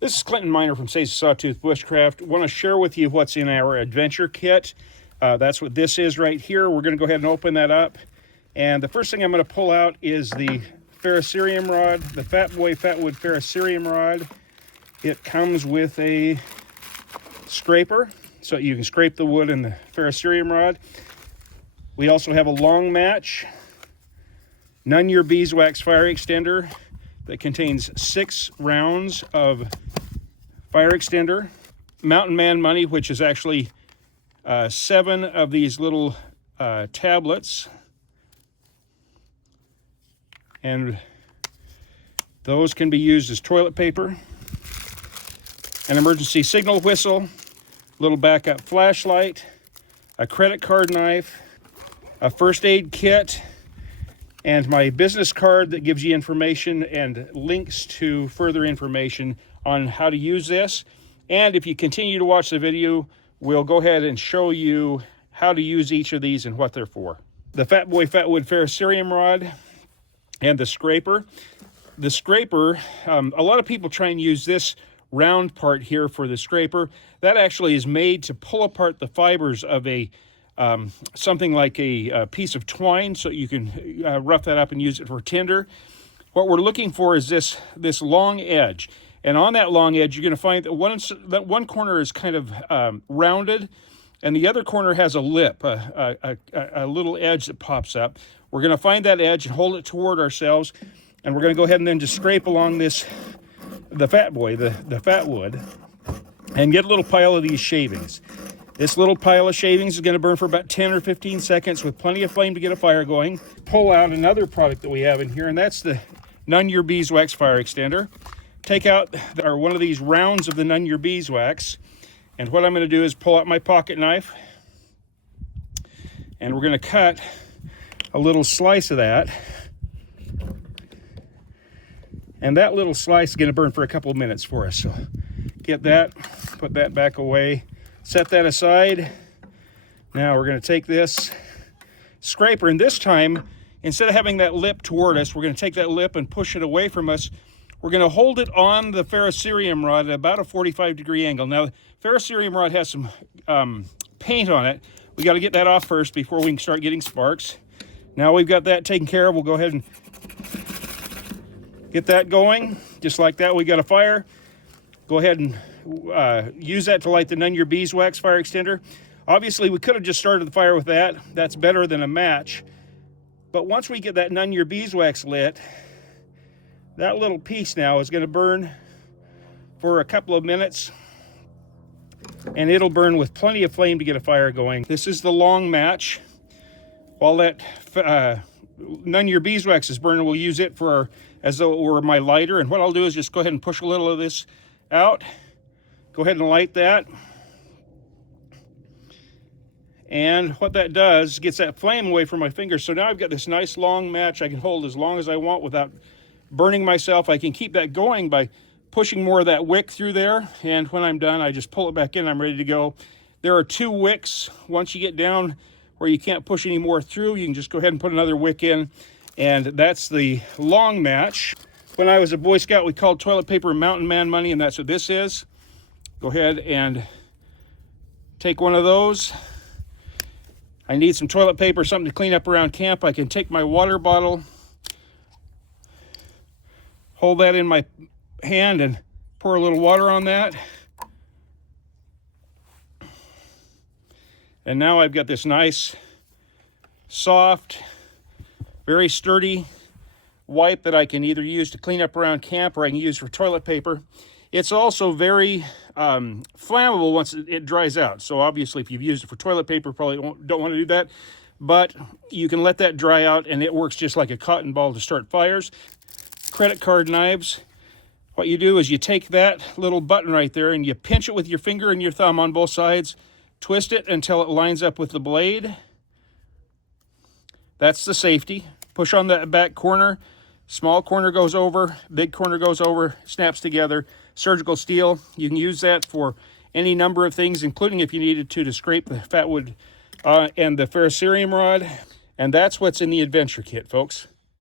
This is Clinton Miner from Sage Sawtooth Bushcraft. I want to share with you what's in our adventure kit. That's what this is right here. We're going to go ahead and open that up. And the first thing I'm going to pull out is the ferrocerium rod, the Fat Boy Fatwood ferrocerium rod. It comes with a scraper, so you can scrape the wood in the ferrocerium rod. We also have a long match, Nunn-Ure beeswax fire extender that contains 6 rounds of fire extender, Mountain Man money, which is actually 7 of these little tablets, and those can be used as toilet paper, an emergency signal whistle, little backup flashlight, a credit card knife, a first aid kit, and my business card that gives you information and links to further information on how to use this. And if you continue to watch the video, we'll go ahead and show you how to use each of these and what they're for. The Fat Boy Fatwood ferrocerium rod and the scraper. The scraper, a lot of people try and use this round part here for the scraper. That actually is made to pull apart the fibers of a something like a piece of twine, so you can rough that up and use it for tinder. What we're looking for is this long edge, and on that long edge you're going to find that one corner is kind of rounded, and the other corner has a lip, a little edge that pops up. We're going to find that edge and hold it toward ourselves, and we're going to go ahead and then just scrape along the Fat Boy, the Fatwood, and get a little pile of these shavings. This little pile of shavings is going to burn for about 10 or 15 seconds with plenty of flame to get a fire going. Pull out another product that we have in here, and that's the Nunn-Ure beeswax fire extender. Take out one of these rounds of the Nunn-Ure beeswax, and what I'm going to do is pull out my pocket knife, and we're going to cut a little slice of that. And that little slice is going to burn for a couple of minutes for us. So get that, put that back away. Set that aside. Now we're going to take this scraper, and this time, instead of having that lip toward us, we're going to take that lip and push it away from us. We're going to hold it on the ferrocerium rod at about a 45-degree angle. Now, the ferrocerium rod has some paint on it. We got to get that off first before we can start getting sparks. Now we've got that taken care of. We'll go ahead and get that going. Just like that, we got a fire. Go ahead and use that to light the Nunn-Ure beeswax fire extender. Obviously, we could have just started the fire with that. That's better than a match. But once we get that Nunn-Ure beeswax lit, that little piece now is going to burn for a couple of minutes, and it'll burn with plenty of flame to get a fire going. This is the long match. While that Nunn-Ure beeswax is burning, we'll use it as though it were my lighter. And what I'll do is just go ahead and push a little of this out. Go ahead and light that. And what that does, gets that flame away from my fingers. So now I've got this nice long match I can hold as long as I want without burning myself. I can keep that going by pushing more of that wick through there. And when I'm done, I just pull it back in. I'm ready to go. There are 2 wicks. Once you get down where you can't push any more through, you can just go ahead and put another wick in. And that's the long match. When I was a Boy Scout, we called toilet paper Mountain Man money, and that's what this is. Go ahead and take one of those. I need some toilet paper, something to clean up around camp. I can take my water bottle, hold that in my hand, and pour a little water on that. And now I've got this nice, soft, very sturdy wipe that I can either use to clean up around camp or I can use for toilet paper. It's also very flammable once it dries out. So obviously if you've used it for toilet paper, probably don't want to do that. But you can let that dry out and it works just like a cotton ball to start fires. Credit card knives. What you do is you take that little button right there and you pinch it with your finger and your thumb on both sides. Twist it until it lines up with the blade. That's the safety. Push on that back corner. Small corner goes over, big corner goes over, snaps together. Surgical steel, you can use that for any number of things, including if you needed to scrape the Fatwood and the ferrocerium rod. And that's what's in the adventure kit, folks.